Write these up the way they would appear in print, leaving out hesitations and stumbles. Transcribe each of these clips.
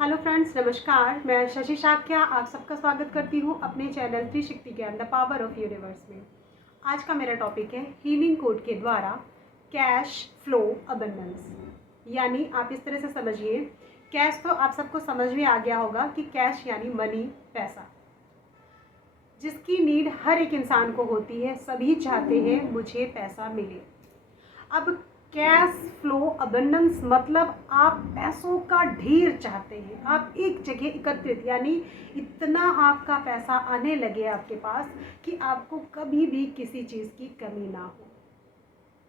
Hello friends, नमस्कार। मैं शशि शाक्या आप सबका स्वागत करती हूँ अपने चैनल त्रिशक्ति ज्ञान द पावर ऑफ यूनिवर्स में। आज का मेरा टॉपिक है हीलिंग कोड के द्वारा कैश फ्लो अबंडेंस। यानी आप इस तरह से समझिए, कैश तो आप सबको समझ में आ गया होगा कि कैश यानी मनी, पैसा, जिसकी नीड हर एक इंसान को होती है। सभी चाहते हैं मुझे पैसा मिले। अब कैश फ्लो अबंडेंस मतलब आप पैसों का ढेर चाहते हैं। आप एक जगह एकत्रित, यानी इतना आपका पैसा आने लगे आपके पास कि आपको कभी भी किसी चीज़ की कमी ना हो।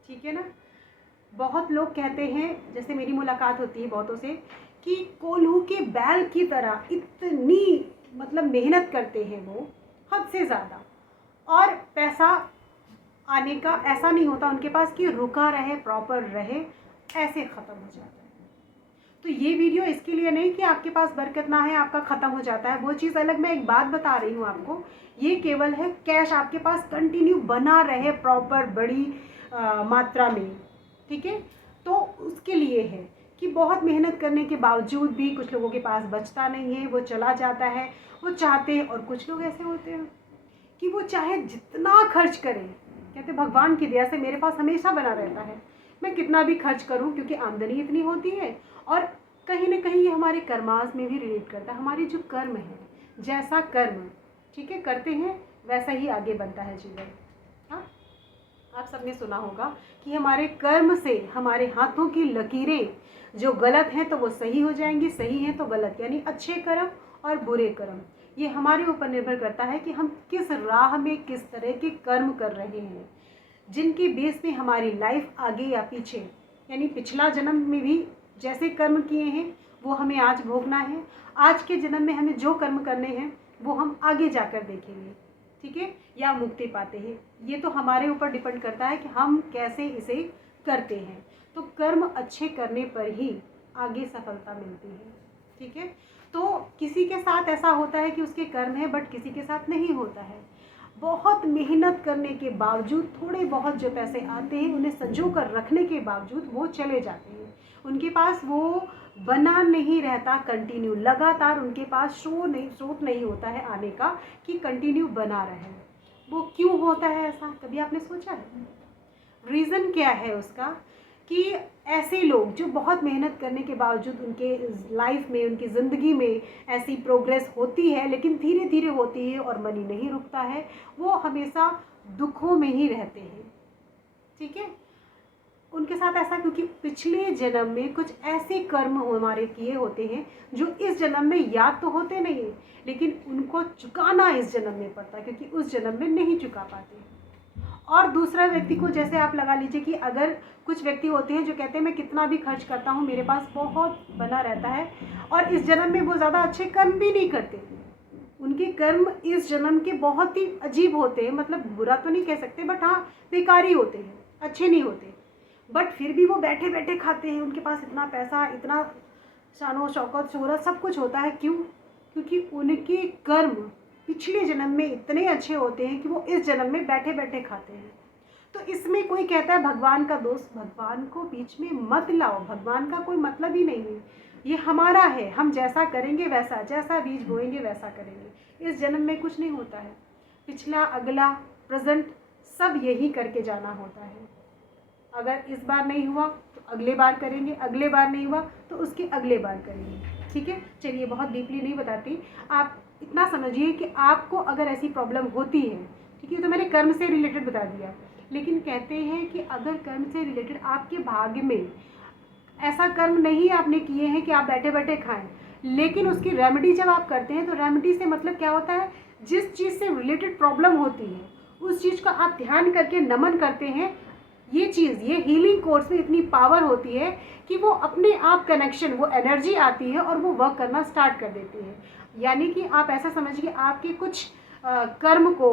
ठीक है ना। बहुत लोग कहते हैं, जैसे मेरी मुलाकात होती है बहुतों से, कि कोल्हू के बैल की तरह इतनी मेहनत करते हैं वो, हद से ज़्यादा, और पैसा आने का ऐसा नहीं होता उनके पास कि रुका रहे, प्रॉपर रहे, ऐसे ख़त्म हो जाता है। तो ये वीडियो इसके लिए नहीं कि आपके पास बरकत ना है, आपका ख़त्म हो जाता है, वो चीज़ अलग। मैं एक बात बता रही हूँ आपको, ये केवल है कैश आपके पास कंटिन्यू बना रहे, प्रॉपर बड़ी मात्रा में। ठीक है। तो उसके लिए है कि बहुत मेहनत करने के बावजूद भी कुछ लोगों के पास बचता नहीं है, वो चला जाता है। वो चाहते हैं, और कुछ लोग ऐसे होते हैं कि वो चाहे जितना खर्च करें, कहते भगवान की दया से मेरे पास हमेशा बना रहता है, मैं कितना भी खर्च करूं, क्योंकि आमदनी इतनी होती है। और कहीं ना कहीं ये हमारे कर्मास में भी रिलेट करता है। हमारे जो कर्म है, जैसा कर्म, ठीक है, करते हैं वैसा ही आगे बनता है जीवन। हाँ, आप सबने सुना होगा कि हमारे कर्म से हमारे हाथों की लकीरें जो गलत हैं तो वो सही हो जाएंगी, सही हैं तो गलत, यानी अच्छे कर्म और बुरे कर्म। ये हमारे ऊपर निर्भर करता है कि हम किस राह में किस तरह के कर्म कर रहे हैं, जिनके बेस पे हमारी लाइफ आगे या पीछे, यानी पिछला जन्म में भी जैसे कर्म किए हैं वो हमें आज भोगना है, आज के जन्म में हमें जो कर्म करने हैं वो हम आगे जाकर देखेंगे। ठीक है, या मुक्ति पाते हैं। ये तो हमारे ऊपर डिपेंड करता है कि हम कैसे इसे करते हैं। तो कर्म अच्छे करने पर ही आगे सफलता मिलती है। ठीक है। तो किसी के साथ ऐसा होता है कि उसके कर्म है, बट किसी के साथ नहीं होता है। बहुत मेहनत करने के बावजूद, थोड़े बहुत जो पैसे आते हैं उन्हें संजो कर रखने के बावजूद वो चले जाते हैं। उनके पास वो बना नहीं रहता कंटिन्यू, लगातार उनके पास स्रोत नहीं होता है आने का कि कंटिन्यू बना रहे। वो क्यों होता है ऐसा, कभी आपने सोचा है? रीज़न क्या है उसका? कि ऐसे लोग जो बहुत मेहनत करने के बावजूद उनके लाइफ में, उनकी ज़िंदगी में ऐसी प्रोग्रेस होती है, लेकिन धीरे धीरे होती है और मनी नहीं रुकता है, वो हमेशा दुखों में ही रहते हैं। ठीक है। उनके साथ ऐसा क्योंकि पिछले जन्म में कुछ ऐसे कर्म हमारे किए होते हैं जो इस जन्म में याद तो होते नहीं है, लेकिन उनको चुकाना इस जन्म में पड़ता है, क्योंकि उस जन्म में नहीं चुका पाते। और दूसरा व्यक्ति को, जैसे आप लगा लीजिए कि अगर कुछ व्यक्ति होते हैं जो कहते हैं मैं कितना भी खर्च करता हूँ मेरे पास बहुत बना रहता है, और इस जन्म में वो ज़्यादा अच्छे कर्म भी नहीं करते। उनके कर्म इस जन्म के बहुत ही अजीब होते हैं, बुरा तो नहीं कह सकते, बट हाँ बेकारी होते हैं, अच्छे नहीं होते। बट फिर भी वो बैठे बैठे खाते हैं, उनके पास इतना पैसा, इतना शानो शौकत शोहरत सब कुछ होता है। क्यों? क्योंकि उनके कर्म पिछले जन्म में इतने अच्छे होते हैं कि वो इस जन्म में बैठे बैठे खाते हैं। तो इसमें कोई कहता है भगवान का दोष, भगवान को बीच में मत लाओ, भगवान का कोई मतलब ही नहीं है। ये हमारा है, हम जैसा करेंगे वैसा, जैसा बीज बोएंगे वैसा करेंगे। इस जन्म में कुछ नहीं होता है, पिछला, अगला, प्रेजेंट सब यही करके जाना होता है। अगर इस बार नहीं हुआ तो अगले बार करेंगे, अगले बार नहीं हुआ तो उसके अगले बार करेंगे। ठीक है। चलिए, बहुत डीपली नहीं बताती, आप इतना समझिए कि आपको अगर ऐसी प्रॉब्लम होती है, ठीक है, तो मैंने कर्म से रिलेटेड बता दिया, लेकिन कहते हैं कि अगर कर्म से रिलेटेड आपके भाग्य में ऐसा कर्म नहीं आपने किए हैं कि आप बैठे बैठे खाएं, लेकिन उसकी रेमेडी जब आप करते हैं, तो रेमेडी से मतलब क्या होता है, जिस चीज़ से रिलेटेड प्रॉब्लम होती है उस चीज़ का आप ध्यान करके नमन करते हैं। ये चीज़, ये हीलिंग कोर्स में इतनी पावर होती है कि वो अपने आप कनेक्शन, वो एनर्जी आती है और वो वर्क करना स्टार्ट कर देती है। यानी कि आप ऐसा समझिए, आपके कुछ कर्म को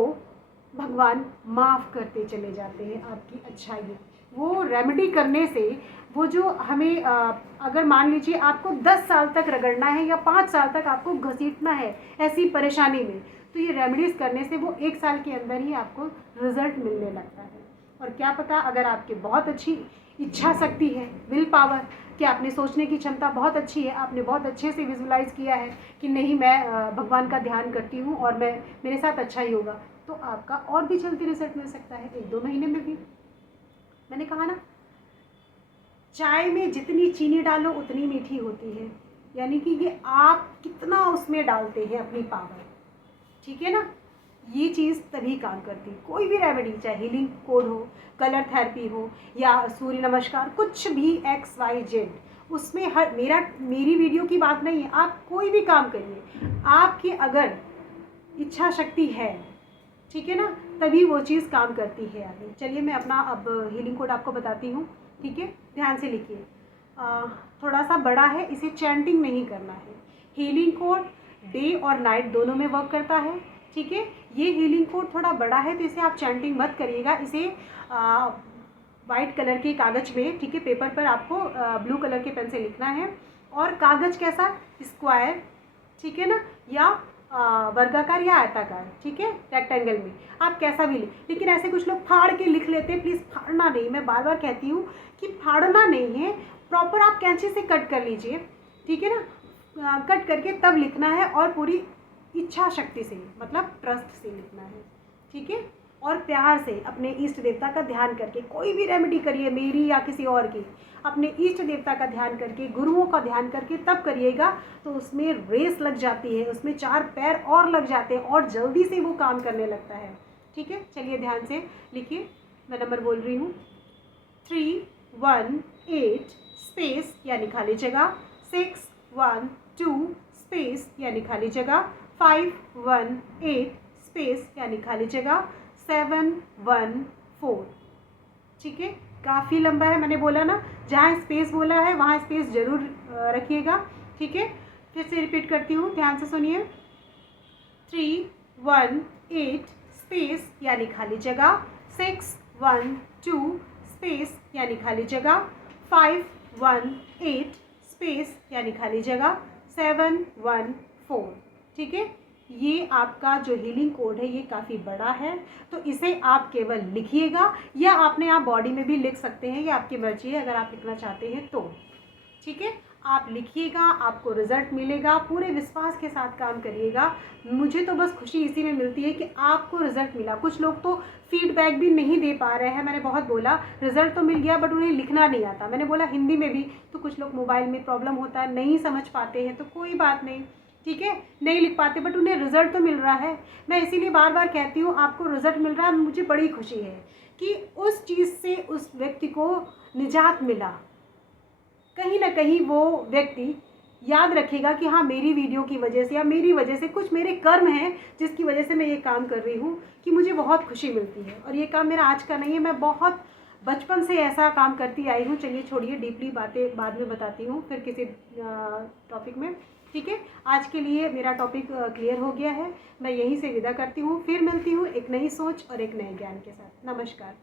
भगवान माफ़ करते चले जाते हैं, आपकी अच्छाई। वो रेमेडी करने से, वो जो हमें अगर मान लीजिए आपको 10 साल तक रगड़ना है या 5 साल तक आपको घसीटना है ऐसी परेशानी में, तो ये रेमेडीज़ करने से वो 1 साल के अंदर ही आपको रिजल्ट मिलने लगता है। और क्या पता, अगर आपकी बहुत अच्छी इच्छा शक्ति है, विल पावर, कि आपने सोचने की क्षमता बहुत अच्छी है, आपने बहुत अच्छे से विजुलाइज़ किया है कि नहीं मैं भगवान का ध्यान करती हूँ और मेरे साथ अच्छा ही होगा, तो आपका और भी जल्दी रिजल्ट मिल सकता है, 1-2 महीने में भी। मैंने कहा ना, चाय में जितनी चीनी डालो उतनी मीठी होती है, यानी कि ये आप कितना उसमें डालते हैं अपनी पावर, ठीक है ना। ये चीज़ तभी काम करती है। कोई भी रेमेडी, चाहे हीलिंग कोड हो, कलर थेरेपी हो या सूर्य नमस्कार, कुछ भी XYZ, उसमें मेरी वीडियो की बात नहीं है, आप कोई भी काम करिए, आपकी अगर इच्छा शक्ति है, ठीक है ना, तभी वो चीज़ काम करती है आगे। चलिए मैं अपना अब हीलिंग कोड आपको बताती हूँ, ठीक है, ध्यान से लिखिए। थोड़ा सा बड़ा है, इसे चैंटिंग नहीं करना है। हीलिंग कोड डे और नाइट दोनों में वर्क करता है, ठीक है। ये हीलिंग कोड थोड़ा बड़ा है तो इसे आप चैंटिंग मत करिएगा, इसे वाइट कलर के कागज़ में, ठीक है, पेपर पर आपको ब्लू कलर के पेन से लिखना है। और कागज़ कैसा, स्क्वायर, ठीक है ना, या वर्गाकार या आयताकार, ठीक है, रेक्टेंगल में आप कैसा भी लेकिन ऐसे कुछ लोग फाड़ के लिख लेते हैं, प्लीज़ फाड़ना नहीं। मैं बार बार कहती हूँ कि फाड़ना नहीं है, प्रॉपर आप कैंची से कट कर लीजिए, ठीक है ना, कट करके तब लिखना है और पूरी इच्छा शक्ति से, मतलब ट्रस्ट से लिखना है, ठीक है। और प्यार से अपने इष्ट देवता का ध्यान करके कोई भी रेमेडी करिए, मेरी या किसी और की, अपने इष्ट देवता का ध्यान करके, गुरुओं का ध्यान करके तब करिएगा, तो उसमें रेस लग जाती है, उसमें 4 पैर और लग जाते हैं और जल्दी से वो काम करने लगता है, ठीक है। चलिए ध्यान से लिखिए, मैं नंबर बोल रही हूँ, 318 स्पेस यानी खाली जगह, 612 स्पेस यानी खाली जगह, 518 स्पेस यानी खाली जगह, 714, ठीक है। काफ़ी लंबा है, मैंने बोला ना, जहाँ स्पेस बोला है वहाँ स्पेस ज़रूर रखिएगा, ठीक है। फिर से रिपीट करती हूँ, ध्यान से सुनिए, 318 स्पेस यानी खाली जगह, 612 स्पेस यानी खाली जगह, 518 स्पेस यानी खाली जगह, 714, ठीक है। ये आपका जो हीलिंग कोड है ये काफ़ी बड़ा है, तो इसे आप केवल लिखिएगा या आपने आप बॉडी में भी लिख सकते हैं, ये आपकी मर्जी है, अगर आप लिखना चाहते हैं तो, ठीक है। आप लिखिएगा, आपको रिजल्ट मिलेगा, पूरे विश्वास के साथ काम करिएगा। मुझे तो बस खुशी इसी में मिलती है कि आपको रिजल्ट मिला। कुछ लोग तो फीडबैक भी नहीं दे पा रहे हैं, मैंने बहुत बोला रिजल्ट तो मिल गया बट उन्हें लिखना नहीं आता, मैंने बोला हिंदी में भी, तो कुछ लोग मोबाइल में प्रॉब्लम होता है, नहीं समझ पाते हैं, तो कोई बात नहीं, ठीक है, नहीं लिख पाते बट उन्हें रिजल्ट तो मिल रहा है। मैं इसीलिए बार बार कहती हूँ आपको रिजल्ट मिल रहा है, मुझे बड़ी खुशी है कि उस चीज़ से उस व्यक्ति को निजात मिला। कहीं ना कहीं वो व्यक्ति याद रखेगा कि हाँ, मेरी वीडियो की वजह से या मेरी वजह से, कुछ मेरे कर्म हैं जिसकी वजह से मैं ये काम कर रही हूँ, कि मुझे बहुत खुशी मिलती है। और ये काम मेरा आज का नहीं है, मैं बहुत बचपन से ऐसा काम करती आई हूँ। चलिए छोड़िए, डीपली बातें बाद में बताती हूँ फिर किसी टॉपिक में, ठीक है। आज के लिए मेरा टॉपिक क्लियर हो गया है, मैं यहीं से विदा करती हूँ, फिर मिलती हूँ एक नई सोच और एक नए ज्ञान के साथ। नमस्कार।